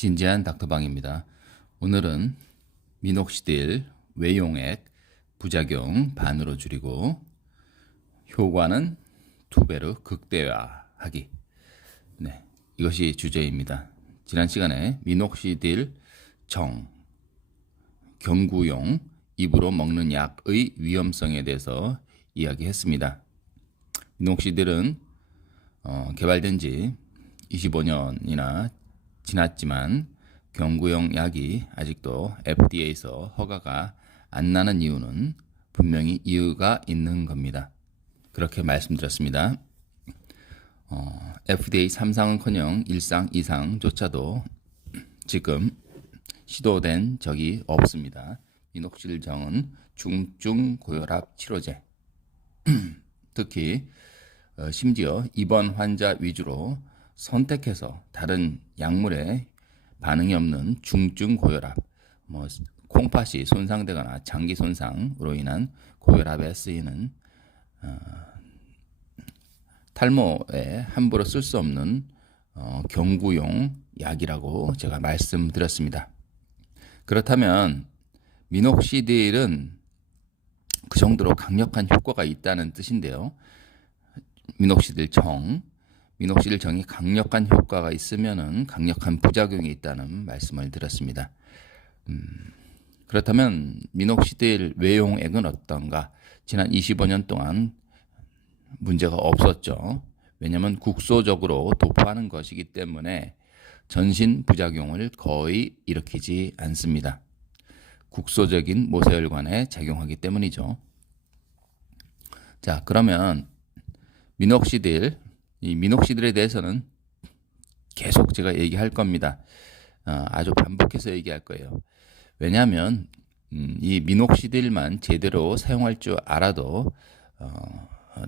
진지한 닥터방입니다. 오늘은 미녹시딜 외용액 부작용 반으로 줄이고 효과는 2배로 극대화하기. 네, 이것이 주제입니다. 지난 시간에 미녹시딜 경구용 입으로 먹는 약의 위험성에 대해서 이야기했습니다. 미녹시딜은 개발된 지 25년이나 지났지만 경구용 약이 아직도 FDA에서 허가가 안 나는 이유는 분명히 이유가 있는 겁니다. 그렇게 말씀드렸습니다. FDA 3상은커녕 1상, 2상조차도 지금 시도된 적이 없습니다. 미녹시딜정은 중증고혈압 치료제, 특히 심지어 입원 환자 위주로 선택해서 다른 약물에 반응이 없는 중증 고혈압, 콩팥이 손상되거나 장기 손상으로 인한 고혈압에 쓰이는 탈모에 함부로 쓸 수 없는 경구용 약이라고 제가 말씀드렸습니다. 그렇다면 미녹시딜은 그 정도로 강력한 효과가 있다는 뜻인데요. 미녹시딜정이 강력한 효과가 있으면은 강력한 부작용이 있다는 말씀을 드렸습니다. 그렇다면 미녹시딜 외용액은 어떤가? 지난 25년 동안 문제가 없었죠. 왜냐하면 국소적으로 도포하는 것이기 때문에 전신 부작용을 거의 일으키지 않습니다. 국소적인 모세혈관에 작용하기 때문이죠. 자, 그러면 이 미녹시딜에 대해서는 계속 제가 얘기할 겁니다. 아주 반복해서 얘기할 거예요. 왜냐하면 이 미녹시딜만 제대로 사용할 줄 알아도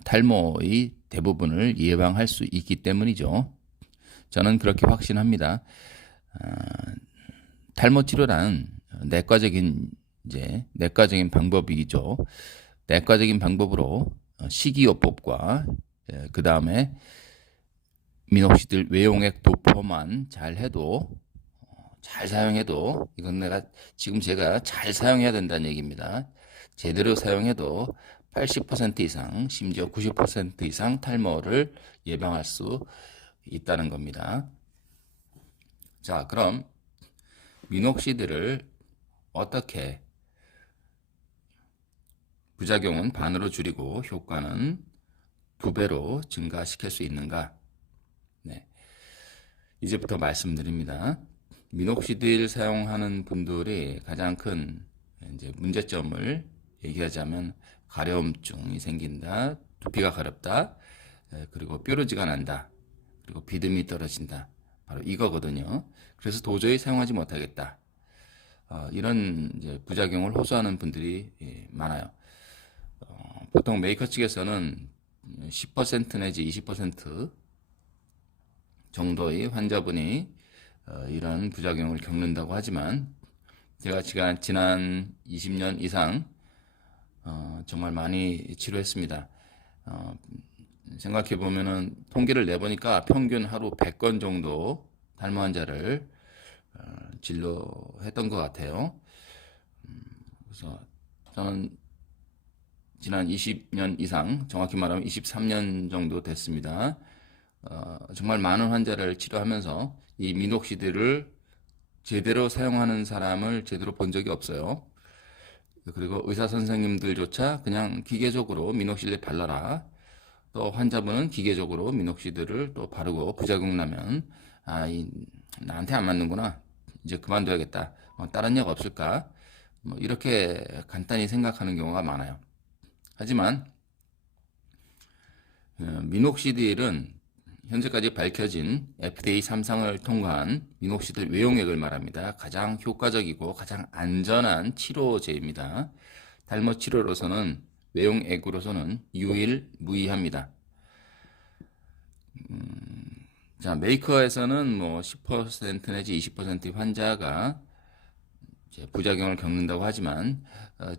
탈모의 대부분을 예방할 수 있기 때문이죠. 저는 그렇게 확신합니다. 탈모 치료란 내과적인 방법이죠. 내과적인 방법으로 식이요법과 그 다음에 미녹시딜 외용액 도포만 잘 사용해도 이건 제가 잘 사용해야 된다는 얘기입니다. 제대로 사용해도 80% 이상, 심지어 90% 이상 탈모를 예방할 수 있다는 겁니다. 자, 그럼 미녹시딜을 어떻게 부작용은 반으로 줄이고 효과는 2배로 증가시킬 수 있는가? 네, 이제부터 말씀드립니다. 미녹시딜 사용하는 분들이 가장 큰 문제점을 얘기하자면 가려움증이 생긴다, 두피가 가렵다, 그리고 뾰루지가 난다, 그리고 비듬이 떨어진다. 바로 이거거든요. 그래서 도저히 사용하지 못하겠다. 이런 부작용을 호소하는 분들이 많아요. 보통 메이커 측에서는 10% 내지 20% 정도의 환자분이 이런 부작용을 겪는다고 하지만 제가 지난 20년 이상 정말 많이 치료했습니다. 생각해 보면은 통계를 내보니까 평균 하루 100건 정도 탈모 환자를 진료했던 것 같아요. 그래서 저는 지난 20년 이상, 정확히 말하면 23년 정도 됐습니다. 정말 많은 환자를 치료하면서 이 미녹시딜을 제대로 사용하는 사람을 제대로 본 적이 없어요. 그리고 의사 선생님들조차 그냥 기계적으로 미녹시딜 발라라. 또 환자분은 기계적으로 미녹시딜을 또 바르고 부작용 나면 나한테 안 맞는구나. 이제 그만둬야겠다. 다른 약 없을까? 이렇게 간단히 생각하는 경우가 많아요. 하지만 미녹시딜은 현재까지 밝혀진 FDA 3상을 통과한 미녹시딜 외용액을 말합니다. 가장 효과적이고 가장 안전한 치료제입니다. 탈모 치료로서는 외용액으로서는 유일무이합니다. 자, 메이커에서는 10% 내지 20%의 환자가 부작용을 겪는다고 하지만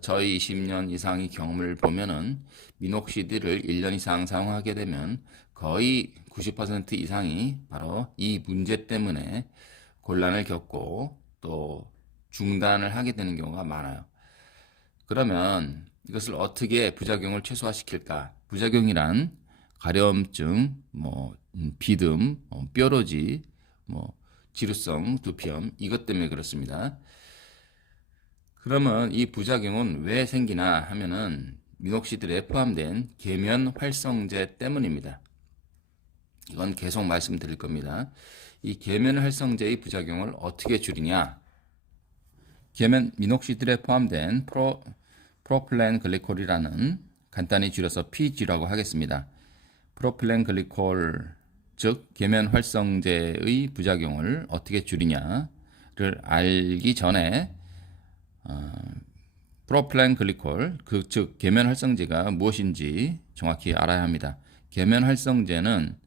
저희 20년 이상의 경험을 보면은 미녹시딜을 1년 이상 사용하게 되면 거의 90% 이상이 바로 이 문제 때문에 곤란을 겪고 또 중단을 하게 되는 경우가 많아요. 그러면 이것을 어떻게 부작용을 최소화시킬까? 부작용이란 가려움증, 비듬, 뾰루지, 지루성, 두피염 이것 때문에 그렇습니다. 그러면 이 부작용은 왜 생기나 하면은 미녹시딜에 포함된 계면 활성제 때문입니다. 이건 계속 말씀드릴 겁니다. 이 계면 활성제의 부작용을 어떻게 줄이냐? 계면 미녹시딜에 포함된 프로필렌 글리콜이라는 간단히 줄여서 PG라고 하겠습니다. 프로필렌 글리콜 즉 계면 활성제의 부작용을 어떻게 줄이냐를 알기 전에 프로필렌 글리콜 즉 계면 활성제가 무엇인지 정확히 알아야 합니다. 계면 활성제는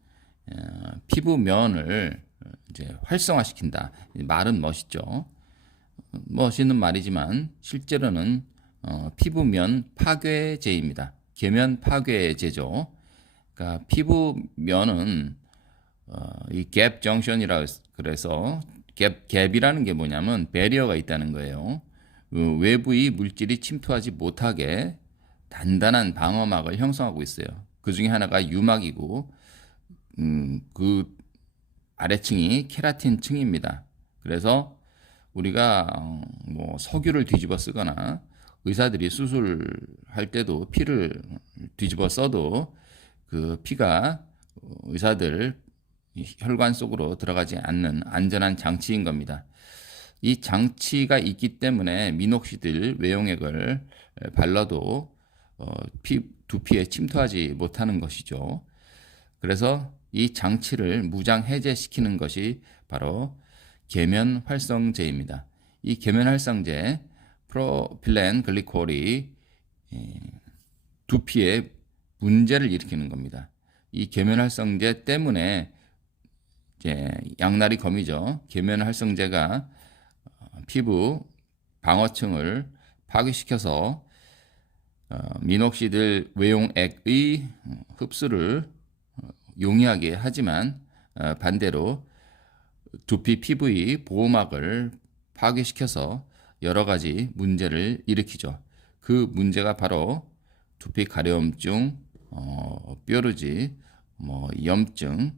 피부면을 이제 활성화시킨다. 말은 멋있죠. 멋있는 말이지만 실제로는 피부면 파괴제입니다. 계면 파괴제죠. 그러니까 피부면은 이 갭 정션이라 그래서 갭이라는 게 뭐냐면 배리어가 있다는 거예요. 그 외부의 물질이 침투하지 못하게 단단한 방어막을 형성하고 있어요. 그 중에 하나가 유막이고 그 아래층이 케라틴층입니다. 그래서 우리가 석유를 뒤집어 쓰거나 의사들이 수술할 때도 피를 뒤집어 써도 그 피가 의사들 혈관 속으로 들어가지 않는 안전한 장치인 겁니다. 이 장치가 있기 때문에 미녹시딜 외용액을 발라도 두피에 침투하지 못하는 것이죠. 그래서 이 장치를 무장 해제시키는 것이 바로 계면 활성제입니다. 이 계면 활성제 프로필렌 글리콜이 두피에 문제를 일으키는 겁니다. 이 계면 활성제 때문에 이제 양날이 검이죠. 계면 활성제가 피부 방어층을 파괴시켜서 미녹시딜 외용액의 흡수를 용이하게 하지만 반대로 두피 피부의 보호막을 파괴시켜서 여러 가지 문제를 일으키죠. 그 문제가 바로 두피 가려움증, 뾰루지, 염증,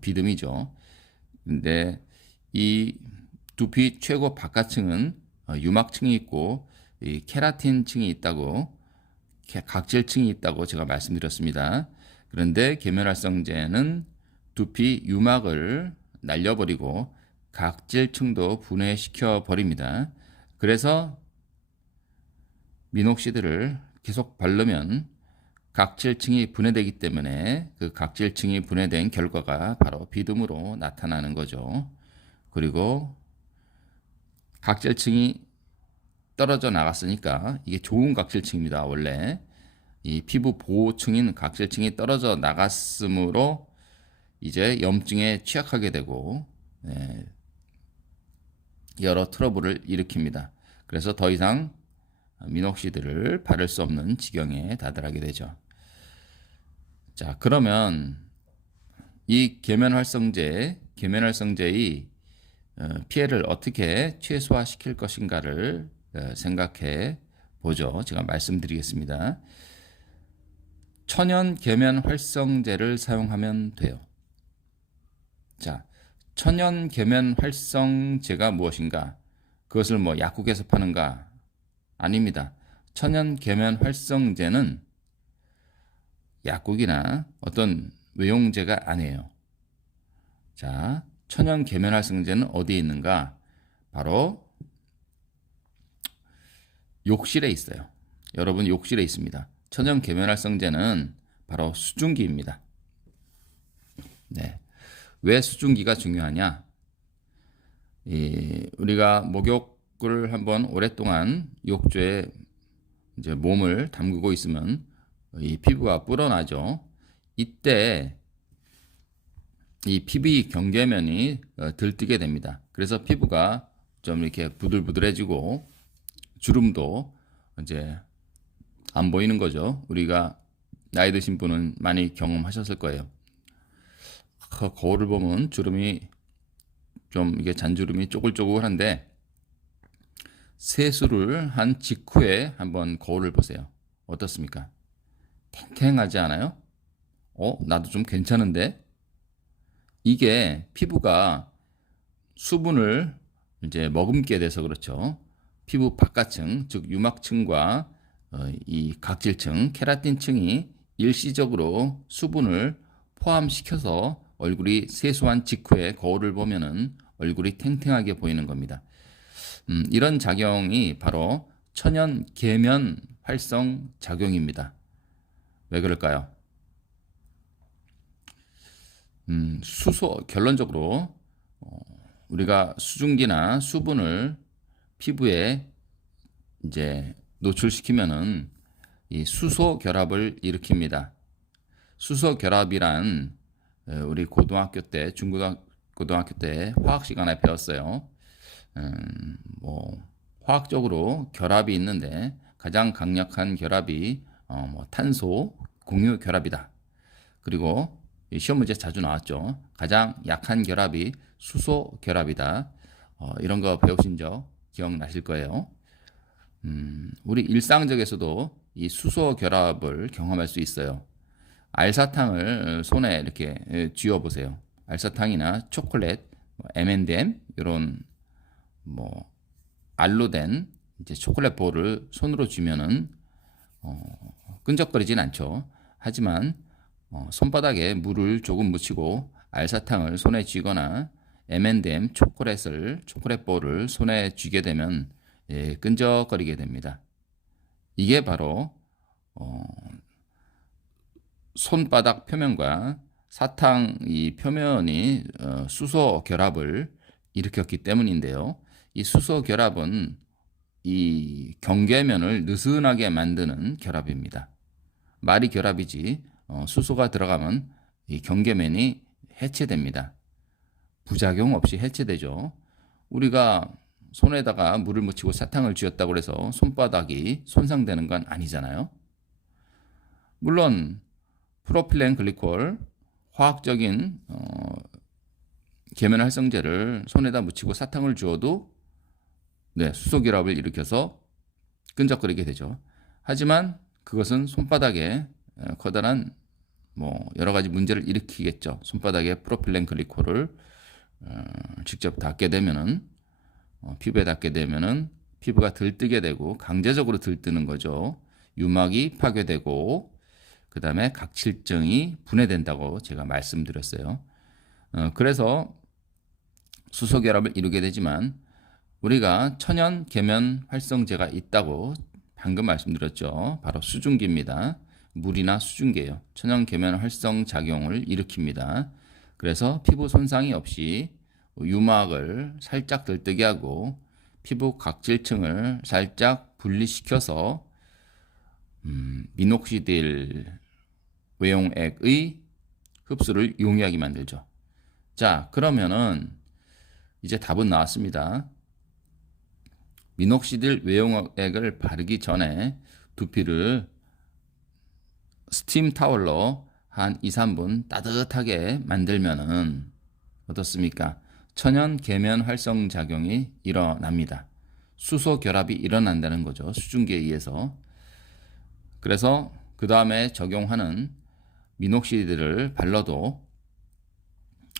비듬이죠. 근데 이 두피 최고 바깥층은 유막층이 있고 이 케라틴층이 있다고 각질층이 있다고 제가 말씀드렸습니다. 그런데 계면활성제는 두피 유막을 날려버리고 각질층도 분해시켜 버립니다. 그래서 미녹시딜을 계속 바르면 각질층이 분해되기 때문에 그 각질층이 분해된 결과가 바로 비듬으로 나타나는 거죠. 그리고 각질층이 떨어져 나갔으니까 이게 좋은 각질층입니다. 원래 이 피부 보호층인 각질층이 떨어져 나갔으므로 이제 염증에 취약하게 되고 여러 트러블을 일으킵니다. 그래서 더 이상 미녹시딜을 바를 수 없는 지경에 다다르게 되죠. 자, 그러면 이 계면활성제의 피해를 어떻게 최소화시킬 것인가를 생각해 보죠. 제가 말씀드리겠습니다. 천연 계면활성제를 사용하면 돼요. 자, 천연 계면활성제가 무엇인가? 그것을 약국에서 파는가? 아닙니다. 천연 계면활성제는 약국이나 어떤 외용제가 아니에요. 자, 천연 계면활성제는 어디에 있는가? 바로 욕실에 있어요. 여러분 욕실에 있습니다. 천연 계면활성제는 바로 수증기입니다. 네. 왜 수증기가 중요하냐? 우리가 목욕을 한번 오랫동안 욕조에 이제 몸을 담그고 있으면 이 피부가 불어나죠. 이때 이 피부 경계면이 들뜨게 됩니다. 그래서 피부가 좀 이렇게 부들부들해지고 주름도 이제 안 보이는 거죠. 우리가 나이 드신 분은 많이 경험하셨을 거예요. 거울을 보면 주름이 좀 이게 잔주름이 쪼글쪼글한데 세수를 한 직후에 한번 거울을 보세요. 어떻습니까? 탱탱하지 않아요? 나도 좀 괜찮은데? 이게 피부가 수분을 이제 머금게 돼서 그렇죠. 피부 바깥층, 즉 유막층과 이 각질층, 케라틴층이 일시적으로 수분을 포함시켜서 얼굴이 세수한 직후에 거울을 보면은 얼굴이 탱탱하게 보이는 겁니다. 이런 작용이 바로 천연 계면 활성 작용입니다. 왜 그럴까요? 결론적으로 우리가 수증기나 수분을 피부에 이제 노출시키면은 이 수소 결합을 일으킵니다. 수소 결합이란 우리 고등학교 때, 중고등학교 때 화학 시간에 배웠어요. 화학적으로 결합이 있는데 가장 강력한 결합이 탄소 공유 결합이다. 그리고 시험 문제 자주 나왔죠. 가장 약한 결합이 수소 결합이다. 이런 거 배우신 적 기억나실 거예요. 우리 일상적에서도 이 수소 결합을 경험할 수 있어요. 알사탕을 손에 이렇게 쥐어 보세요. 알사탕이나 초콜릿, M&M 이런 알로 된 이제 초콜릿 볼을 손으로 쥐면은 끈적거리진 않죠. 하지만 손바닥에 물을 조금 묻히고 알사탕을 손에 쥐거나 M&M 초콜릿 볼을 손에 쥐게 되면 끈적거리게 됩니다. 이게 바로 손바닥 표면과 사탕 이 표면이 수소 결합을 일으켰기 때문인데요. 이 수소 결합은 이 경계면을 느슨하게 만드는 결합입니다. 말이 결합이지 수소가 들어가면 이 경계면이 해체됩니다. 부작용 없이 해체되죠. 우리가 손에다가 물을 묻히고 사탕을 쥐었다고 해서 손바닥이 손상되는 건 아니잖아요. 물론 프로필렌 글리콜 화학적인 계면 활성제를 손에다 묻히고 사탕을 주어도 수소 결합을 일으켜서 끈적거리게 되죠. 하지만 그것은 손바닥에 커다란 여러 가지 문제를 일으키겠죠. 손바닥에 프로필렌 글리콜을 직접 닿게 되면은 피부에 닿게 되면은 피부가 들뜨게 되고 강제적으로 들뜨는 거죠. 유막이 파괴되고 그 다음에 각질층이 분해된다고 제가 말씀드렸어요. 그래서 수소 결합을 이루게 되지만 우리가 천연 계면 활성제가 있다고 방금 말씀드렸죠. 바로 수증기입니다. 물이나 수증기예요. 천연 계면 활성 작용을 일으킵니다. 그래서 피부 손상이 없이 유막을 살짝 들뜨게 하고 피부 각질층을 살짝 분리시켜서 미녹시딜 외용액의 흡수를 용이하게 만들죠. 자, 그러면은 이제 답은 나왔습니다. 미녹시딜 외용액을 바르기 전에 두피를 스팀 타월로 한 2, 3분 따뜻하게 만들면은 어떻습니까? 천연 계면 활성 작용이 일어납니다. 수소 결합이 일어난다는 거죠. 수증기에 의해서. 그래서 그 다음에 적용하는 미녹시딜을 발라도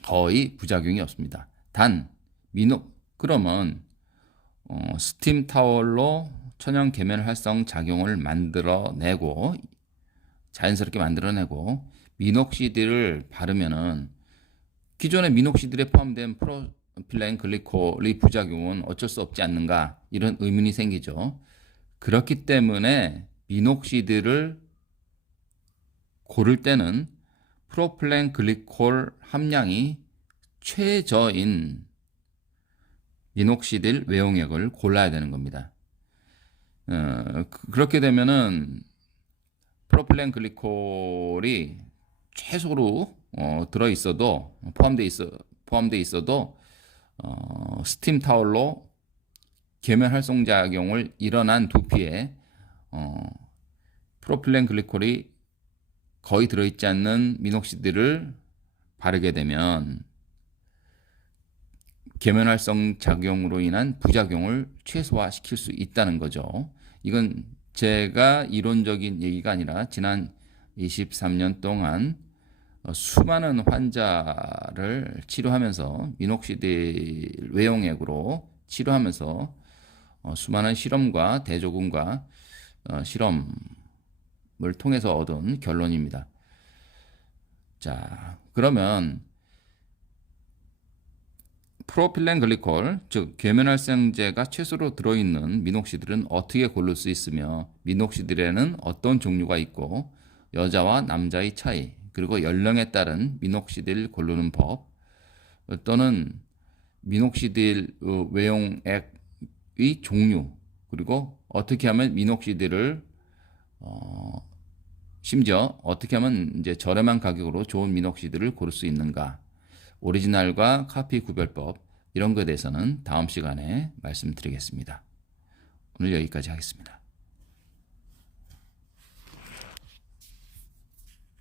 거의 부작용이 없습니다. 단 그러면 스팀 타월로 천연 계면 활성 작용을 만들어내고 자연스럽게 만들어내고 미녹시딜을 바르면은 기존의 미녹시딜에 포함된 프로필렌 글리콜의 부작용은 어쩔 수 없지 않는가 이런 의문이 생기죠. 그렇기 때문에 미녹시딜을 고를 때는 프로필렌 글리콜 함량이 최저인 미녹시딜 외용액을 골라야 되는 겁니다. 그렇게 되면은 프로필렌 글리콜이 최소로 들어 있어도 포함돼 있어도 스팀 타월로 계면 활성 작용을 일어난 두피에 프로필렌 글리콜이 거의 들어있지 않는 미녹시딜을 바르게 되면 계면활성 작용으로 인한 부작용을 최소화시킬 수 있다는 거죠. 이건 제가 이론적인 얘기가 아니라 지난 23년 동안 수많은 환자를 치료하면서 미녹시딜 외용액으로 치료하면서 수많은 실험과 대조군과 실험을 통해서 얻은 결론입니다. 자, 그러면 프로필렌 글리콜, 즉 계면활성제가 최소로 들어있는 미녹시딜은 어떻게 고를 수 있으며 미녹시딜에는 어떤 종류가 있고 여자와 남자의 차이, 그리고 연령에 따른 미녹시딜 고르는 법, 또는 미녹시딜 외용액의 종류, 그리고 어떻게 하면 미녹시딜을 심지어 어떻게 하면 이제 저렴한 가격으로 좋은 미녹시딜을 고를 수 있는가, 오리지널과 카피 구별법, 이런 것에 대해서는 다음 시간에 말씀드리겠습니다. 오늘 여기까지 하겠습니다.